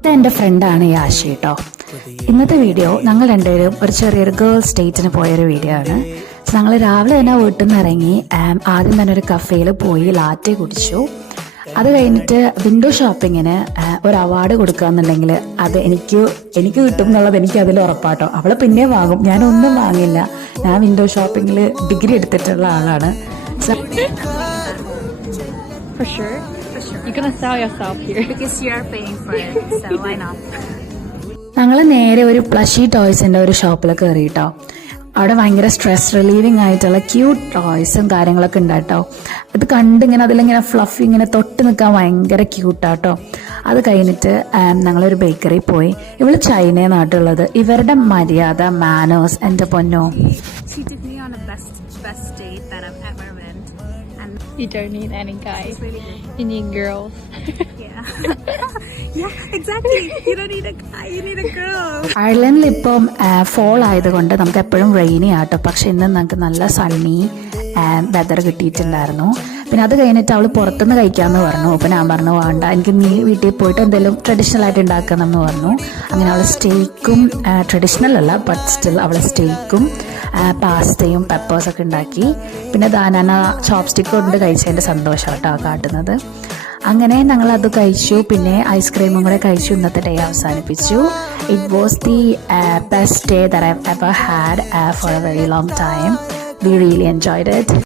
ഇതെൻ്റെ ഫ്രണ്ടാണ് യാഷി കേട്ടോ. ഇന്നത്തെ വീഡിയോ ഞങ്ങൾ രണ്ടുപേരും ഒരു ചെറിയൊരു ഗേൾസ് ഡേറ്റിന് പോയൊരു വീഡിയോ ആണ്. ഞങ്ങൾ രാവിലെ തന്നെ വീട്ടിൽ നിന്ന് ഇറങ്ങി ആദ്യം തന്നെ ഒരു കഫേയിൽ പോയി ലാറ്റെ കുടിച്ചു. അത് കഴിഞ്ഞിട്ട് വിൻഡോ ഷോപ്പിങ്ങിന് ഒരു അവാർഡ് കൊടുക്കുകയെന്നുണ്ടെങ്കിൽ അത് എനിക്ക് കിട്ടും എന്നുള്ളത് എനിക്ക് അതിൽ ഉറപ്പാട്ടോ. അവൾ പിന്നെ വാങ്ങും, ഞാനൊന്നും വാങ്ങില്ല. ഞാൻ വിൻഡോ ഷോപ്പിങ്ങിൽ ഡിഗ്രി എടുത്തിട്ടുള്ള ആളാണ്. For sure. You're gonna sell yourself here because you're paying for it, so why not? ഞങ്ങൾ നേരെ ഒരു പ്ലഷി ടോയ്സിന്റെ ഒരു ഷോപ്പിൽ കയറി കേട്ടോ. അവിടെ ഭയങ്കര സ്ട്രെസ് റിലീവിങ് ആയിട്ടുള്ള ക്യൂട്ട് ടോയ്സും കാര്യങ്ങളൊക്കെ ഉണ്ടാട്ടോ. അത് കണ്ടിങ്ങനെ അതിലിങ്ങനെ ഫ്ലഫി ഇങ്ങനെ തൊട്ട് നിൽക്കാൻ ഭയങ്കര ക്യൂട്ടാട്ടോ. അത് കഴിഞ്ഞിട്ട് ഞങ്ങളൊരു ബേക്കറി പോയി. ഇവള് ചൈനയിൽ നാട്ടുള്ളത്. ഇവരുടെ മര്യാദ മാനേഴ്സ് എൻ്റെ പൊന്നോ. She took me on a best date that I've ever been, and you don't need any guys, really good. you need girls. Yeah, exactly. You don't need a guy, you need a girl. അയർലൻഡിൽ ഇപ്പം fall ആയതുകൊണ്ട് നമുക്ക് എപ്പോഴും rainy ആട്ടോ. പക്ഷെ ഇന്ന് നമുക്ക് നല്ല സണ്ണി വെതർ കിട്ടിയിട്ടുണ്ടായിരുന്നു. പിന്നെ അത് കഴിഞ്ഞിട്ട് അവൾ പുറത്തുനിന്ന് കഴിക്കാമെന്ന് പറഞ്ഞു. അപ്പം ഞാൻ പറഞ്ഞു വേണ്ട, എനിക്ക് നീ വീട്ടിൽ പോയിട്ട് എന്തെങ്കിലും ട്രഡീഷണൽ ആയിട്ട് ഉണ്ടാക്കാമെന്ന് പറഞ്ഞു. അങ്ങനെ അവൾ സ്റ്റേക്കും ട്രഡീഷണൽ അല്ല ബട്ട് സ്റ്റിൽ അവൾ സ്റ്റേക്കും പാസ്തയും പെപ്പേഴ്സൊക്കെ ഉണ്ടാക്കി. പിന്നെ ഞാൻ ചോപ്സ്റ്റിക്ക് കൊണ്ട് കഴിച്ചതിൻ്റെ സന്തോഷം കേട്ടോ കാട്ടുന്നത്. അങ്ങനെ ഞങ്ങൾ അത് കഴിച്ചു. പിന്നെ ഐസ്ക്രീമും കൂടെ കഴിച്ചു. ഇന്നത്തെ ഡേ അവസാനിപ്പിച്ചു. It was the best day that I have ever had for a very long time. We really enjoyed it.